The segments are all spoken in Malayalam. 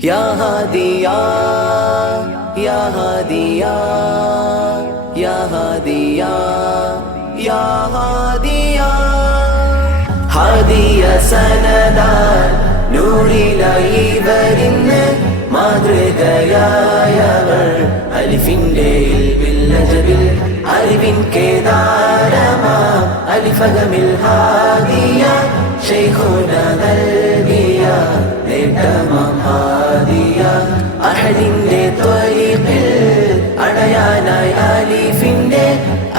യാ ഹാദിയാ യാ ഹാദിയാ യാ ഹാദിയാ യാ ഹാദിയാ ഹാദിയ സനദാൻ നൂറിലായി വരുന്ന് മാതൃകയായവർ അലിഫിന്റെ ഇൽമിൽ അറിവിൻ കേദാരമാം അലിഫകമിൽ ഹാദിയ ശൈഖുന നൽകിയ നേട്ടമാം ഹാദിയ അഹദിന്റെ ത്വരീഖിൽ അടയാനായി അലിഫിന്റെ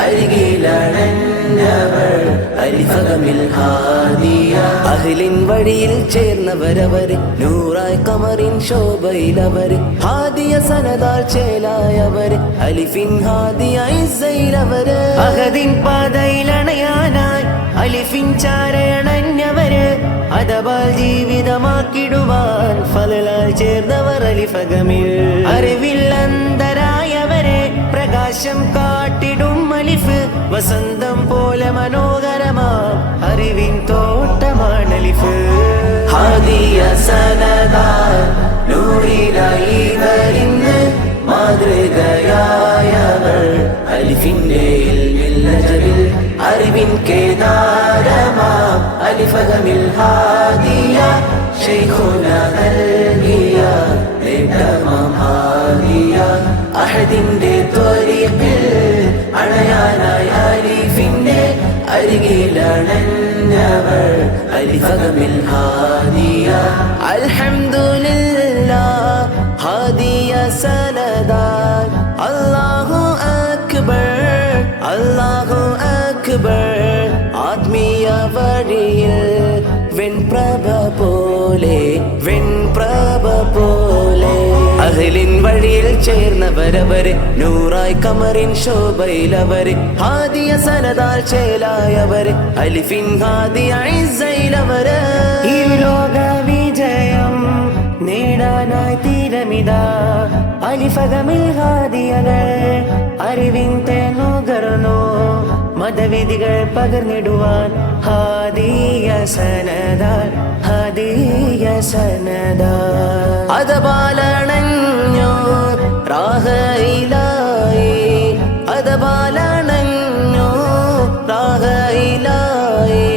അരികിലണഞ്ഞവർ അലിഫകമിൽ ഹാദിയ അഹ്ലിൻ വഴിയിൽ ചേർന്നവരവര് നൂറായി കമറിൻ ശോഭയിലവര് ഹാദിയ സനദാൽ ചേലായവര് അലിഫിൻ ഹാദിയ ഇസ്സയിലവര് അഹദിൻ പാതയിലണയാനായി അലിഫിൻ ചാരയണഞ്ഞവര് അദബാൽ ജീവിതമാക്കിടുവാൻ ഫലലാൽ ചേർന്നവർ അലിഫകമിൽ അറിവിൽ അന്തരായവരെ പ്രകാശം കാട്ടിടും അലിഫ് വസന്തം പോലെ മനോഹരമാം അറിവിൻ തോട്ടമാണ് അലിഫ് ഹാദിയ സനദാൻ നൂറിലായി വരുന്ന് മാതൃകയായവർ അലിഫിന്റെ ഇൽമിൽ അറിവിൻ കേദാരമാം അലിഫകമിൽ ഹാദിയ ശൈഖുന നൽകിയ നേട്ടമാം ഹാദിയ അഹദിന്റെ ത്വരീഖിൽ അണയാനായി അലിഫിന്റെ അരികിലണഞ്ഞവർ അലിഫകമിൽ ഹാദിയ അൽഹംദുലില്ലാഹ് ഹാദിയ സനദാൻ അല്ലാഹു അക്ബർ അല്ലാഹു അക്ബർ ആത്മീയ വഴിയിൽ വെൺപ്രഭ പോലെ വെൺപ്രഭ പോലെ അഹ്ലിൻ വഴിയിൽ ചേർന്നവരവര് നൂറായി കമറിൻ ശോഭയിലവര് ഹാദിയ സനദാൽ ചേലായവര് അലിഫിൻ ഹാദിയ ഇസ്സയിലവര് ഈ ലോക വിജയം നേടാനായി തീരമിതാ അലിഫകമിൽ ഹാദിയകൾ അറിവിൻ തേനുകർന്നു മതവിധികൾ പകർന്നിടുവാൻ ഹാദിയ സനദാൽ ഹാദിയ സനദാൽ അദബാലണഞ്ഞു റാഹയിലായി അദബാലണഞ്ഞു റാഹയിലായി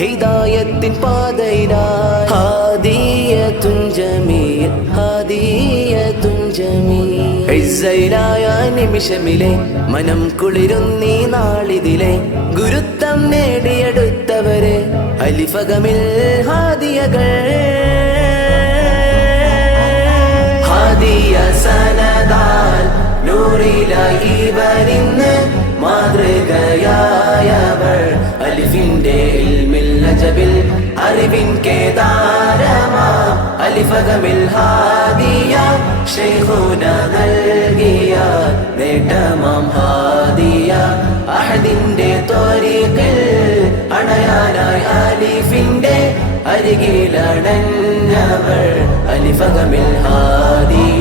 ഹിദായത്തിൻ പാതയിലായി ഹാദിയത്തുൻ ജമീൽ ഹാദിയത്തുൻ ജമീൽ ഇസ്സയിലായ നിമിഷമിലെ മനം കുളിരുന്നീ നാളിതിലെ ഗുരുത്വം നേടിയെടുത്തവര് അലിഫകമിൽ ഹാദിയകൾ ഹാദിയ സനദാൽ നൂറിലായി വരുന്ന് മാതൃകയായവർ അലിഫിന്റെ ഇൽമിൽ അറിവിൻ കേദാരമാം അലിഫകമിൽ ഹാദിയ ശൈഖുന നൽകിയ നേട്ടമാം ഹാദിയ അഹദിന്റെ ത്വരീഖിൽ അണയാനായി അലിഫിന്റെ അരികിലണഞ്ഞവർ അലിഫകമിൽ ഹാദിയ